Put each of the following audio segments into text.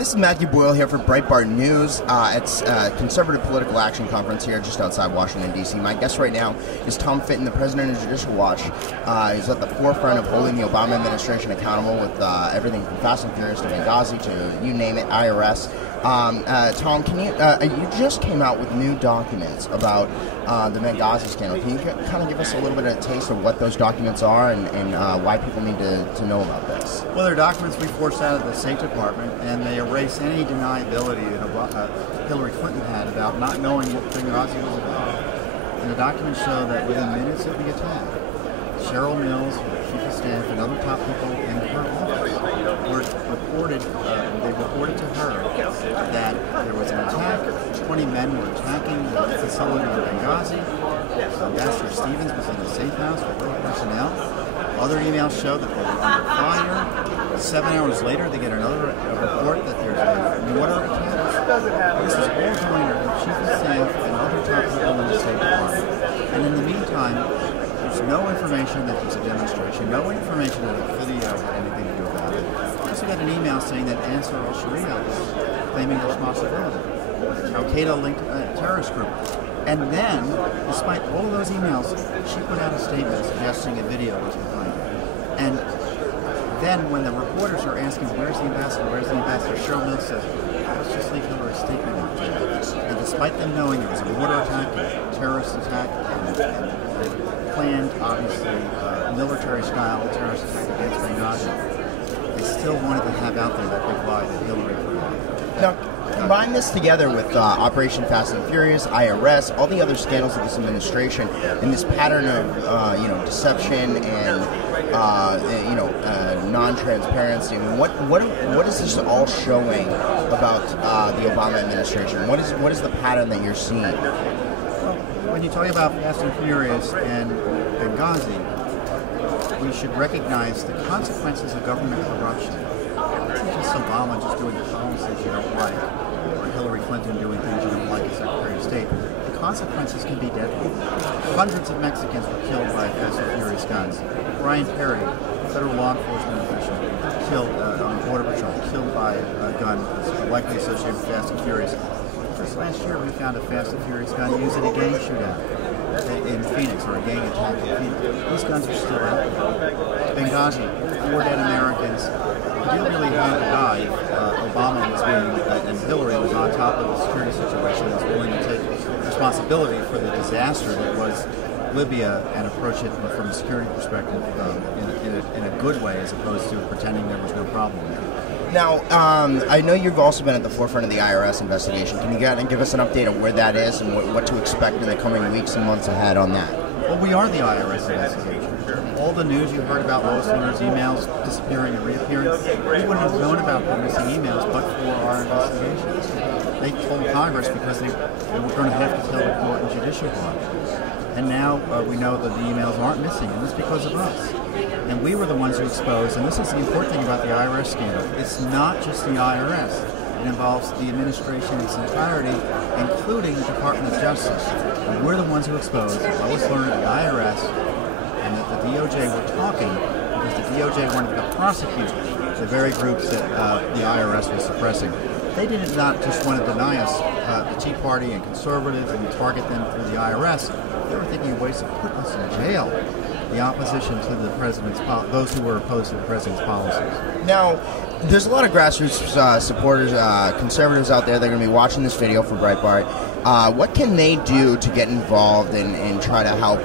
This is Matthew Boyle here for Breitbart News. It's a conservative political action conference here just outside Washington, D.C. My guest right now is Tom Fitton, the president of Judicial Watch. He's at the forefront of holding the Obama administration accountable with everything from Fast and Furious to Benghazi to, you name it, IRS. Tom, can you just came out with new documents about the Benghazi scandal. Can you kind of give us a little bit of a taste of what those documents are and why people need to know about this? Well, they're documents we forced out of the State Department, and they erase any deniability that Hillary Clinton had about not knowing what Benghazi was about. And the documents show that within minutes of the attack, Cheryl Mills, chief of staff, and other top people in her office reported to her that there was an attack. 20 men were attacking the facility in Benghazi. Ambassador Stevens was in a safe house with other personnel. Other emails show that they were under fire. 7 hours later, they get another report that there's a mortar attack. This is all going to the chief of staff and other top people in the State Department. And in the meantime, there's no information that there's a demonstration, no information that a video had anything to do about it. We also got an email saying that Ansar al-Sharia is claiming responsibility. Al-Qaeda-linked terrorist group. And then, despite all of those emails, she put out a statement suggesting a video was behind it. And then when the reporters are asking, where's the ambassador, Cheryl Mills says, let's just leave Hillary's statement out there. And despite them knowing there was a mortar attack, a terrorist attack, and planned, obviously, military-style terrorist attack against Benghazi, they still wanted to have out there that big lie that Hillary created. Now, combine this together with Operation Fast and Furious, IRS, all the other scandals of this administration, and this pattern of deception and non-transparency. I mean, what is this all showing about the Obama administration? What is the pattern that you're seeing? When you talk about Fast and Furious and Benghazi, we should recognize the consequences of government corruption. It's not just Obama just doing policies you don't like, or Hillary Clinton doing things you don't like as Secretary of State. The consequences can be deadly. Hundreds of Mexicans were killed by Fast and Furious guns. Brian Perry, federal law enforcement official, killed on Border Patrol, killed by a gun likely associated with Fast and Furious. Just last year, we found a Fast and Furious gun used in a gang shootout in Phoenix, or a gang attack in Phoenix. These guns are still out there. Benghazi, 4 dead Americans. We didn't really have to die if Obama was being, and Hillary was on top of the security situation and was willing to take responsibility for the disaster that was Libya and approach it from a security perspective in a good way, as opposed to pretending there was no problem there. Now, I know you've also been at the forefront of the IRS investigation. Can you give us an update of where that is and what to expect in the coming weeks and months ahead on that? Well, we are the IRS investigation. All the news you heard about Lois Lerner's emails disappearing and reappearing, we wouldn't have known about the missing emails but for our investigation. They told Congress because they were going to have to tell the court and Judicial Watch. And now we know that the emails aren't missing, and it's because of us. And we were the ones who exposed, and this is the important thing about the IRS scandal, it's not just the IRS. It involves the administration in its entirety, including the Department of Justice. And we're the ones who exposed Lois Lerner, the IRS, and that the DOJ were talking because the DOJ wanted to prosecute the very groups that the IRS was suppressing. They did not just want to deny us the Tea Party and conservatives and target them through the IRS. They were thinking of ways to put us in jail. The opposition to the president's those who were opposed to the president's policies. Now, there's a lot of grassroots supporters, conservatives out there that are going to be watching this video for Breitbart. What can they do to get involved and try to help,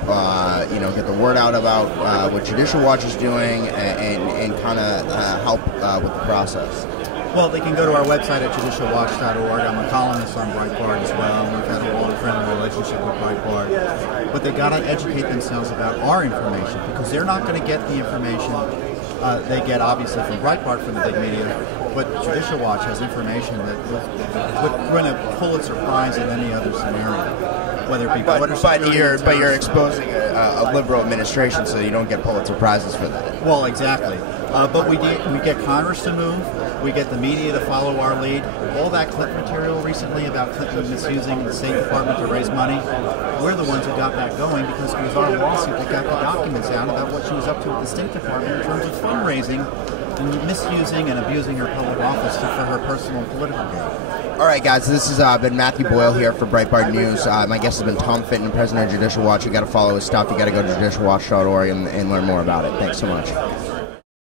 get the word out about what Judicial Watch is doing and kind of help with the process? Well, they can go to our website at judicialwatch.org. I'm a columnist on Breitbart as well. We've had a long friendly relationship with Breitbart. But they've got to educate themselves about our information because they're not going to get the information they get, obviously, from Breitbart, from the big media. But Judicial Watch has information that would win a Pulitzer Prize in any other scenario. Whether it be but you're exposing a liberal administration, so you don't get Pulitzer Prizes for that. Well, exactly. But we get Congress to move. We get the media to follow our lead. All that Clinton material recently about Clinton misusing the State Department to raise money, we're the ones who got that going because it was our lawsuit that got the documents out about what she was up to at the State Department in terms of fundraising misusing and abusing her public office for her personal and political gain. All right, guys, this has been Matthew Boyle here for Breitbart News. My guest has been Tom Fitton, president of Judicial Watch. You got to follow his stuff. You got to go to judicialwatch.org and learn more about it. Thanks so much.